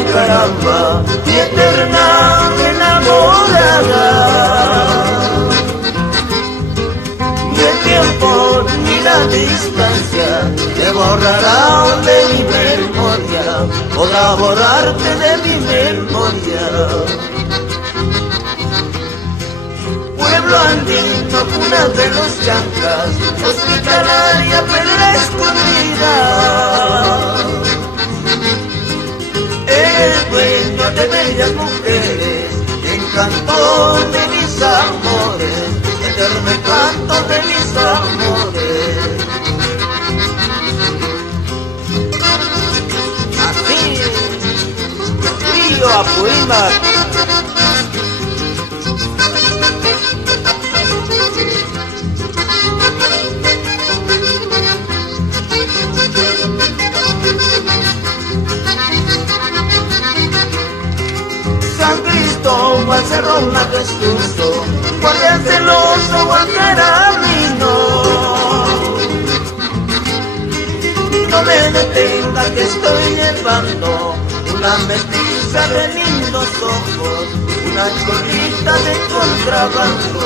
Huancaramba, mi eterna enamorada. Ni el tiempo ni la distancia te borrarán de mi memoria, podrá borrarte de mi memoria. Pueblo andino, cuna de los chancas, hospitalaria, pedra escondida. Eres dueño de bellas mujeres, encanto de mis amores, eterno encanto de mis amores. Así, Río Apurímac. San Cristóbal, Cerro Majestuoso, guardia celoso, Huancaramino. No me detenga que estoy llevando una mestiza de lindos ojos, una cholita de contrabando.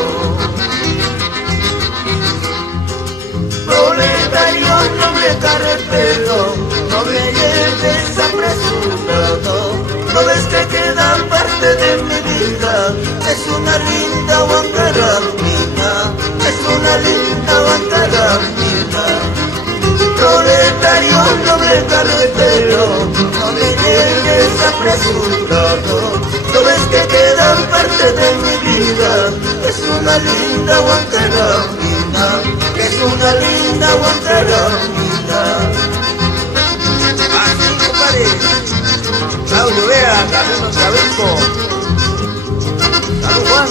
Proletario, noble carretero, no me lleves apresurado. No ves que queda parte de mi vida, es una linda Huancarambina, es una linda Huancarambina. Proletario, noble carretero, no me lleves apresurado. No ves que queda parte de mi vida, es una linda Huancarambina, es una linda Huancarambina. Así, compadre. Claudio Vea, Carlos Chaveco. Salud, Juan.